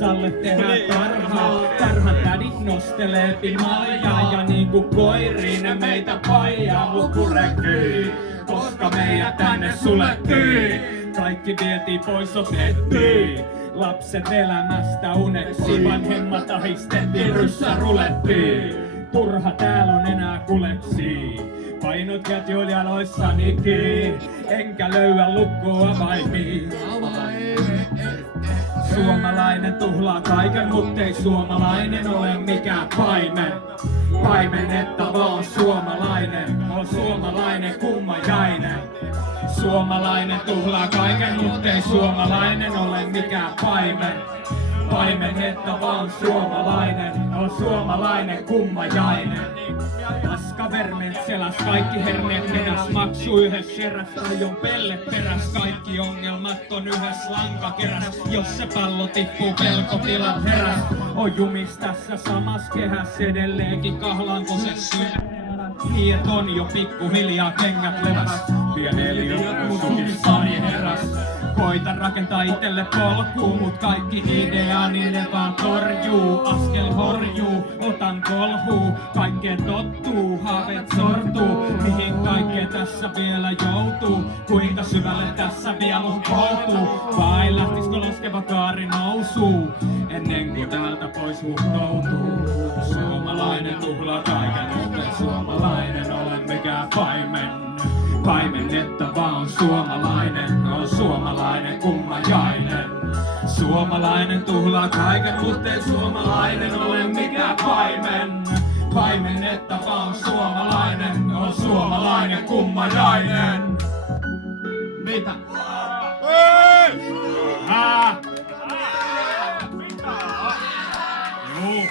kissalle tehdä tarhaa. Tarhan tädit nosteleepi maljaa ja niinku koiriin meitä paijaa lukurekyy. Koska meidät tänne sulettiin, kaikki vietiin pois otettiin. Lapset elämästä uneksi, vanhemmat ahistettiin, ryssä rulettiin. Turha täällä on enää kuleksii, painot ketjul jaloissanikin, enkä löyä lukkoa vaimiin. Suomalainen tuhlaa kaiken, muttei suomalainen ole mikään paimen. Paimennetta vaan suomalainen, on suomalainen kummajainen. Suomalainen tuhlaa kaiken, muttei suomalainen ole mikään paimen. Paimennetta vaan suomalainen, on suomalainen kummajainen. Paskavermeet selas, kaikki herneet nenäs, maksu yhdessä sheräs, ajon pellet peräs, kaikki ongelmat on yhdessä lankakeräs. Jos se pallo tippuu, pelkotilat heräs, on jumis tässä samas kehäs, edelleenkin kahlanko se syö. Niin et on jo pikkuhiljaa kengät leväs, pieneliö sukissani heräs. Koitan rakentaa itelle polkuu, mut kaikki ideani ne vaan torjuu. Askel horjuu, otan kolhuu, kaikkeen tottuu, haaveet sortuu. Mihin kaikkeen tässä vielä joutuu, kuinka syvälle tässä vielä on koutuu. Vai lähtiskö laskeva kaari nousuu, ennen kuin täältä pois huhtoutuu. Suomalainen tuhlaa kaiken, mutta suomalainen ole mikään paimen. Paimennetta vaan suomalainen, on suomalainen kummajainen. Suomalainen tuhlaa kaiken, muttei suomalainen ole mikään paimen. Paimennetta vaan suomalainen, on suomalainen kummajainen. Mitä? Hei! Mitä? Juu.